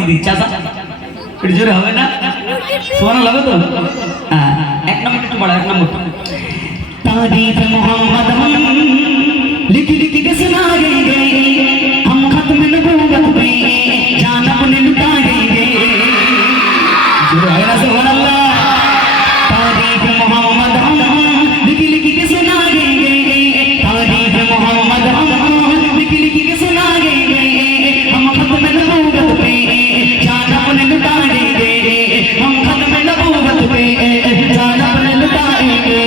হদিস দিচ্ছে একটু জোরে হবে না? সুবহানাল্লাহ হবে তো? হ্যাঁ, এক নম্বর একটু বড়, এক নম্বর तारीफ मोहम्मद हम लिख लिख के सुनाएंगे, हम खत्म नबूवत पे जान अपने लुटाएंगे। सुभान अल्लाह। तारीफ मोहम्मद हम लिख लिख के सुनाएंगे, तारीफ मोहम्मद हम लिख लिख के सुनाएंगे, हम खत्म नबूवत पे जान अपने लुटाएंगे, हम खत्म नबूवत पे जान अपने लुटाएंगे।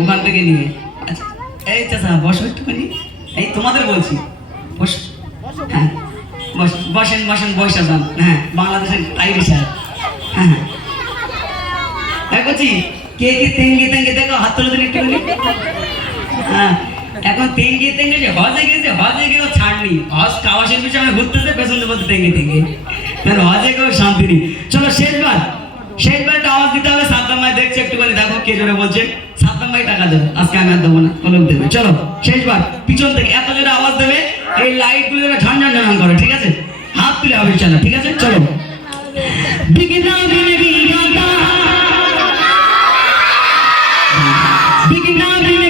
ওখান থেকে নিয়ে আচ্ছা এই চাচা বসো একটুখানি, এই তোমাদের বলছি বস, হ্যাঁ বসেন বসেন বসে যান। হ্যাঁ, বাংলাদেশের টাইরি স্যার। হ্যাঁ হ্যাঁ বলছি, কে কে তেঙ্গে তেঙ্গে দেখো হাত তুলে দিন একটুখানি। হ্যাঁ, এখন তেঙ্গে তেঙ্গে যে হজে গেছে, হজে গেও ছাড়নি, হজ কাওয়াসের পিছনে আমি ঘুরতেছে, পেছনে বলতে তেঙ্গে তেঙ্গে, তাহলে হজে গেও শান্তি নেই। চলো শেষবার, শেষবার একটা আওয়াজ দিতে হবে। সাদ্দাম ভাই দেখছে একটুখানি, দেখো কে জোরে বলছে। সাদ্দাম ভাই টাকা দেবে, আজকে আমি আর দেবো না, লোক দেবে। চলো শেষবার পিছন থেকে এত জোরে আওয়াজ দেবে, এই লাইট গুলো দেবে ঝনঝন ঝনঝন করে, ঠিক আছে? হাত তুলে হবে চলো, ঠিক আছে? চলো বিগনা বিগনা বিগনা